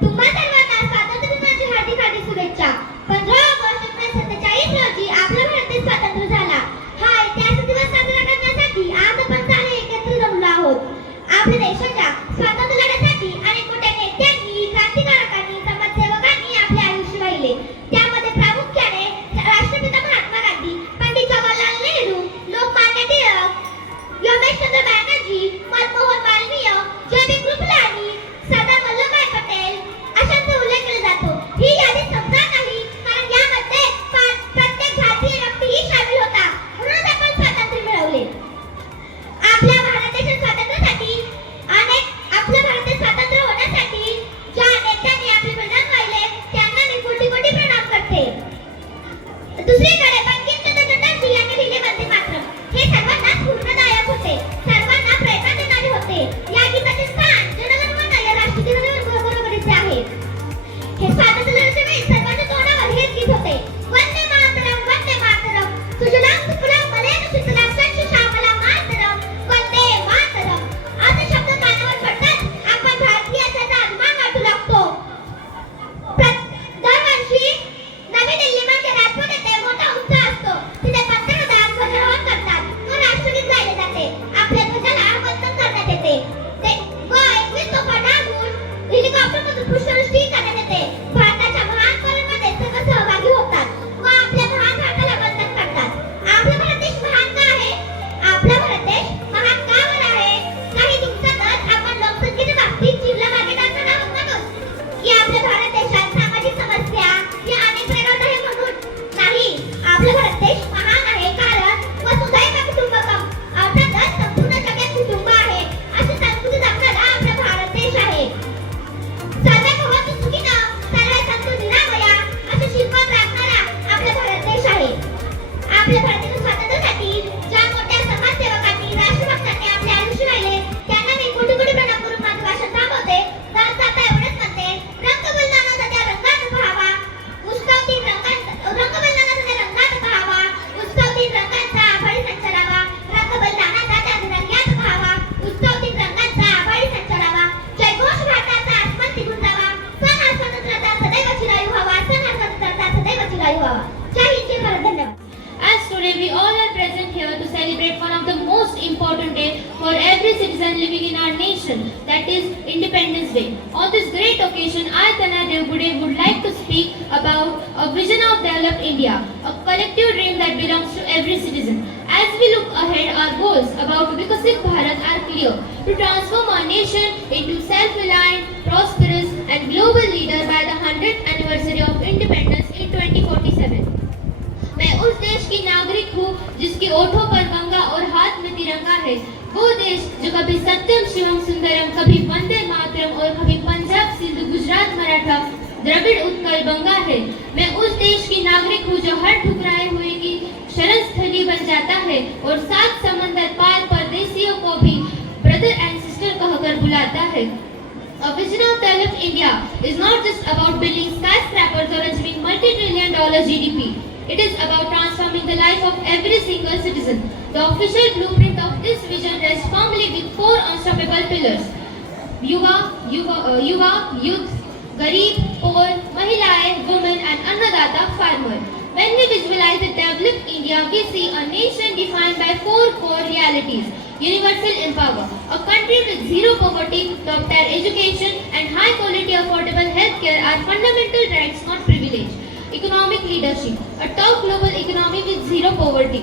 तुम्हा सर्वांना स्वातंत्र्य दिनाची हार्दिक हार्दिक शुभेच्छा. 15 ऑगस्ट 1947 रोजी आपला भारत देश स्वतंत्र झाला. हा ऐतिहासिक दिवस साजरा करण्यासाठी आज आपण सारे एकत्र जमलो आहोत. आपल्या देशाच्या स्वातंत्र्य लढ्यासाठी अनेक मोठ्या नेत्यांनी, क्रांतिकारकांनी, समाजसेवकांनी आपले आयुष्य वाहिले. त्यामध्ये प्रामुख्याने राष्ट्रपिता महात्मा गांधी, पंडित जवाहरलाल नेहरू, लोकमान्य टिळक, योगेशचंद्र बॅनर्जी, मनमोहन मालवीय, जे.बी. कृपलानी, सरदार वल्लभभाई पटेल अशांचा उल्लेख केला जातो. ही यादी संपणार नाही, कारण यामध्ये प्रत्येक भारतीय व्यक्तीही शामिल होता. म्हणूनच आपण स्वातंत्र्य मिळवले. आपल्या भारत देशाच्या स्वातंत्र्यासाठी आपल्या भारत देश स्वतंत्र होण्यासाठी ज्या नेत्यांनी आपले बलिदान वाहिले त्यांना मी कोटी कोटी प्रणाम करते. दुसरीकडे बंकिमचंद्र चटर्जी यांनी लिहिले वंदे मातरम. हे सर्वांना स्फूर्तिदायक होते, सर्वांना प्रेरणा देणारे होते. या गीताचे स्थान जनगणमन या राष्ट्रगीताच्या बरोबरीचे आहे. हे स्वातंत्र्य लढ्याच्या वेळी सर्वांच्या तोंडावर हेच गीत होते, वंदे मातरम, सुजलाम सुफलाम मलयज शीतलाम शस्य श्यामलाम मातरम, वंदे मातरम. असे शब्द कानावर पडताच आपण भारतीय असल्याचा अभिमान वाटू लागतो. दरवर्षी नवी दिल्लीमध्ये राजपथ येथे मोठा उत्सव असतो. तिथे पंतप्रधान ध्वजारोहण करतात व राष्ट्रगीत गायले जाते. आपल्या ध्वजाला वंदन करण्यात येते व 21 तोफा डागून हेलिकॉप्टरमधून पुष्पवृष्टी करण्यात येते. भारताच्या महान पर्वामध्ये सर्व सहभागी होतात व आपल्या महान भारताला वंदन करतात. आपला भारत देश महान का आहे? आपला भारत देश महान का बरं आहे? काही दिवसातच आपण लोकसंख्येच्या बाबतीत जिल्हा मार्गे टाकणार आहोत म्हणून की आपल्या भारत देशात सामाजिक समस्या या अनेक प्रगत आहे म्हणून नाही. आपला भारत देश महान आहे कारण वसुधैव कुटुंबकम अर्थातच संपूर्ण जगात कुटुंब आहे अशी संस्कृती जपणारा आपला भारत देश आहे. सर्वे भवन्तु सुखिनः, सर्वे सन्तु निरामया असे शिकवण राखणारा आपला भारत देश आहे. आपल्या भारताच्या स्वातंत्र्यासाठी ज्या मोठ्या समाजसेवकांनी, राष्ट्रभक्तांनी आपले आयुष्य वाहिले त्यांना मी कोटी कोटी प्रणाम करून माझे भाषण थांबवते. जाता एवढेच म्हणते, रंगबलिदानाचा त्या रंगात पहावा, उत्सवतीन रंगबलिदानाचा त्या रंगात पहावा, उत्सवतीन रंगांचा आभाळी संचरावा, रंगबलिदानाचा त्या रंगात पहावा, उत्सवतीन रंगांचा आभाळी संचरावा. जयघोष भारताचा आसमान तिघून जावा, सण हा स्वातंत्र्याचा सदैव चिरायू व्हावा, सण हा स्वातंत्र्याचा सदैव चिरायू व्हावा. जय हिंद, जय भारत. धन्यवाद. As today we all are present here to celebrate one of the most important day for every citizen living in our nation, that is Independence Day. On this great occasion, I, Tana Devgude, would like to speak about a vision of developed India, a collective dream that belongs to every citizen. As we look ahead, our goals about Vikasit Bharat are clear: to transform our nation into self-reliant, prosperous and global leader by the 100th anniversary of independence in 2047. मैं उस देश की नागरिक हूँ जिसके ओठों पर गंगा और हाथ में तिरंगा है. वो देश जो कभी सत्यम शिवम सुंदरम, कभी वंदे मातरम और कभी पंजाब सिंध गुजरात मराठा द्रविड़ उत्कल बंगा है. मैं उस देश की नागरिक हूँ जो हर ठुकराए हुए की शरण स्थली बन जाता है और 7 समंदर पार परदेशियों को भी ब्रदर एंड सिस्टर कहकर बुलाता है. A vision of developed India is not just about building skyscrapers or achieving multi-trillion-dollar GDP. It is about transforming the life of every single citizen. The official blueprint of this vision rests firmly with 4 unstoppable pillars: youth, Garib, poor, Mahilaएं, women, and Annadata, farmer. When we visualize a developed India, we see a nation defined by 4 core realities: universal empower, a country with zero poverty, top-tier education, and high-quality affordable healthcare are fundamental rights, not privilege. Economic leadership, a top global economy with zero poverty.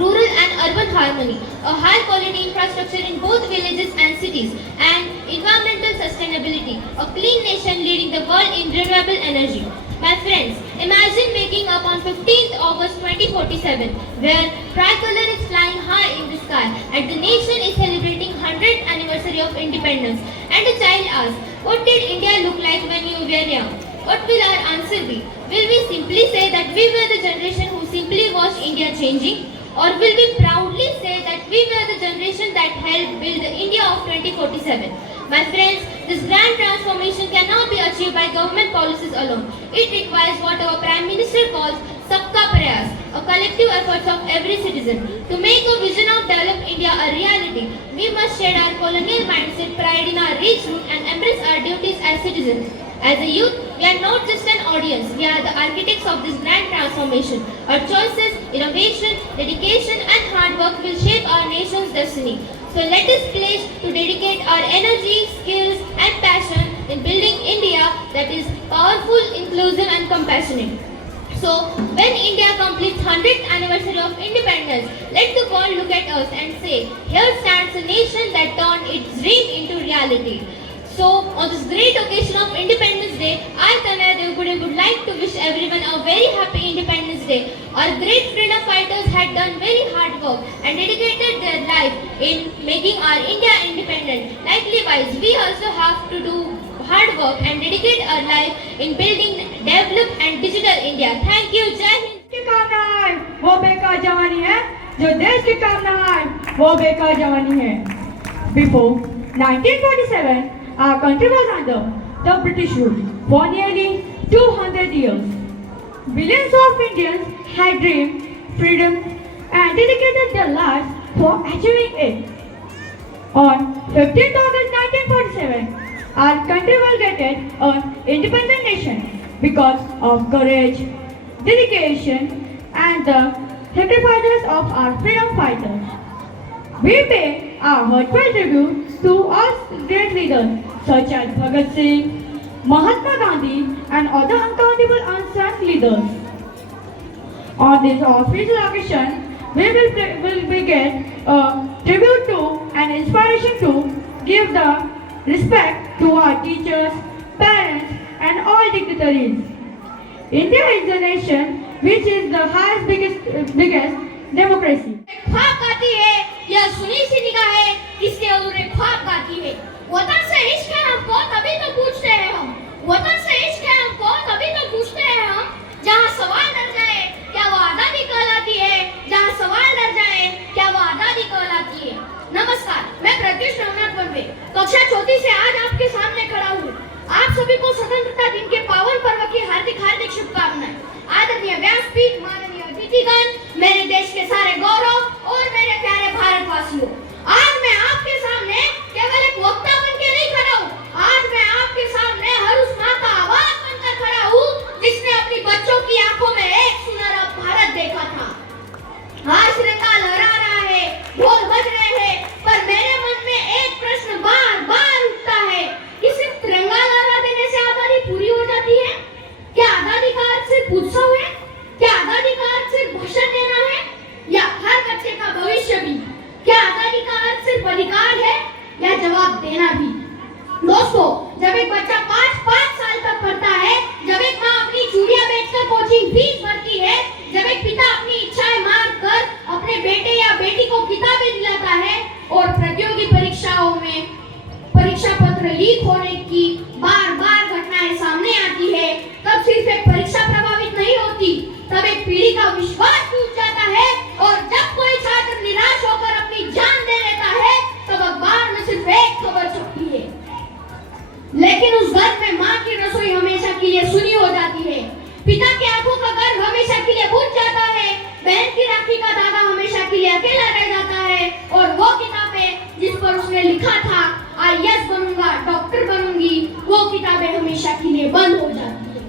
Rural and urban harmony, a high-quality infrastructure in both villages and cities, and environmental sustainability, a clean nation leading the world in renewable energy. My friends, imagine waking up on 15th August 2047, where tricolor is flying high in the sky, and the nation is celebrating 100th anniversary of independence. And a child asks, "What did India look like when you were young?" What will our answer be? Will we simply say that we were the generation who simply watched India changing? Or will we proudly say that we were the generation that helped build the India of 2047? My friends, this grand transformation cannot be achieved by government policies alone. It requires what our Prime Minister calls Sabka Prayas, a collective effort of every citizen. To make a vision of developed India a reality, we must shed our colonial mindset, pride in our rich root, and embrace our duties as citizens. As a youth, we are not just an audience, we are the architects of this grand transformation. Our choices, innovation, dedication and hard work will shape our nation's destiny. So let us pledge to dedicate our energy, skills and passion in building India that is powerful, inclusive and compassionate. So, when India completes 100th anniversary of independence, let the world look at us and say, here stands a nation that turned its dream into reality. So, on this great occasion of Independence Day, I, Tanaya Devgude, would like to wish everyone a very happy Independence Day. Our great freedom fighters had done very hard work and dedicated their life in making our India independent. Likewise, we also have to do hard work and dedicate our life in building developed and digital India. Thank you. Jai Hind. की कामना है वो बेकार जवानी है, जो देश की कामना है वो बेकार जवानी है. Before 1947, our country was under the British rule for nearly 200 years. Billions of Indians had dreamed freedom and dedicated their lives for achieving it. On 15th August 1947, our country was declared an independent nation because of courage, dedication and the sacrifices of our freedom fighters. We pay our heartfelt tribute to our great leaders such as Bhagat Singh, Mahatma Gandhi and other uncountable unsung leaders. On this auspicious occasion, we will begin a tribute to and inspiration to give the respect to our teachers, parents and all dignitaries. India is the nation which is the biggest democracy. ख्वाब गाती है या सुनी सी निगाहें किसके अधूरे ख्वाब गाती है. वतन से इश्क है हमको तभी तो पूछते हैं हम. वतन से इश्क है हमको तभी तो पूछते हैं हम. जहाँ सवाल डर जाए क्या वो आजादी कहलाती है. जहाँ सवाल डर जाए क्या वो आजादी कहलाती है. नमस्कार, मैं प्रत्युष नवनाथ वर्वे कक्षा चौथी से आज आपके सामने खड़ा हूँ. आप सभी को स्वतंत्रता दिन के पावन पर्व की हार्दिक शुभकामनाएं. आदरणीय व्यासपीठ, माननीय अतिथिगण, मेरे देश के सारे गौरव और मेरे प्यारे भारतवासियों, आज मैं आपके सामने केवल एक वक्ता बनके नहीं खड़ा हूँ. आज मैं आपके सामने हर उस माँ का आवाज बनकर खड़ा हूँ जिसने अपनी बच्चों की आंखों में एक सुनहरा भारत देखा था. आज तिरंगा लहरा रहा है, ढोल बज रहे हैं, पर मेरे मन में एक प्रश्न बार बार उठता है कि सिर्फ तिरंगा लहरा देने से आजादी पूरी हो जाती है. क्या आजादी का अर्थ सिर्फ उत्सव है? क्या आजादी का अर्थ सिर्फ भाषण देना है या हर बच्चे का भविष्य भी? क्या आजादी का अर्थ सिर्फ अधिकार है या जवाब देना भी? दोस्तों, जब एक बच्चा 5 साल तक पढ़ता है, जब एक माँ अपनी चूड़ियां बेचकर कोचिंग फीस भरती है, जब एक पिता अपनी इच्छाएं मार कर अपने बेटे या बेटी को किताबें दिलाता है और प्रतियोगी परीक्षाओं में परीक्षा पत्र लीक होने की बार घटनाएं सामने आती है, तब सिर्फ एक परीक्षा प्रभावित नहीं होती, तब एक पीढ़ी का विश्वास टूट जाता है. और जब कोई छात्र निराश होकर अपनी जान दे लेता है, तब अखबार में सिर्फ एक खबर छपती है, लेकिन उस घर में माँ की रसोई हमेशा के लिए सुनी हो जाती है. पिता की आंखों का गर्व हमेशा के लिए बुझ जाता है. बहन की राखी का धागा हमेशा के लिए अकेला रह जाता है. और वो किताबें जिस पर उसने लिखा था IAS बनूंगा, डॉक्टर बनूंगी, वो किताबें हमेशा के लिए बंद हो जाती है.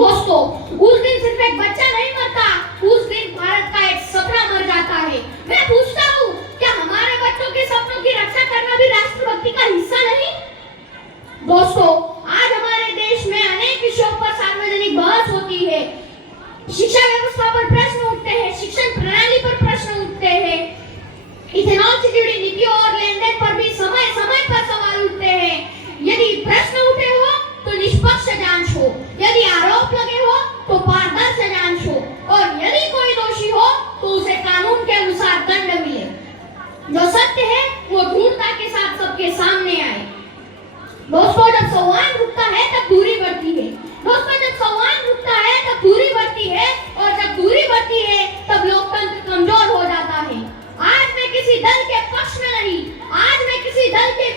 दोस्तों, उस दिन सिर्फ एक बच्चा नहीं मरता, उस दिन भारत का एक सपना मर जाता है. मैं पूछता हूँ, क्या हमारे बच्चों के सपनों की रक्षा करना भी राष्ट्रभक्ति का हिस्सा नहीं? दोस्तों, आज हमारे देश में अनेक विषयों पर सार्वजनिक बहस होती है. शिक्षा व्यवस्था पर प्रश्न उठते हैं, शिक्षण प्रणाली पर प्रश्न उठते हैं, इथेनॉल से जुड़ी नीतियों और लेन-देन पर भी समय पर सवाल उठते हैं. यदि प्रश्न उठे हो तो निष्पक्ष जांच हो, यदि आरोप लगे हो तो पारदर्शी जांच हो, और यदि कोई दोषी हो तो उसे कानून के अनुसार दंड मिले. जो सत्य है वो दृढ़ता के साथ सबके सामने आए. दोस्तों, जब संवाद रुकता है तब दूरी बढ़ती है. दोस्तों, जब संवाद रुकता है तब दूरी बढ़ती है, और जब दूरी बढ़ती है तब लोकतंत्र कमजोर हो जाता है. आज मैं किसी दल के पक्ष में नहीं, आज मैं किसी दल के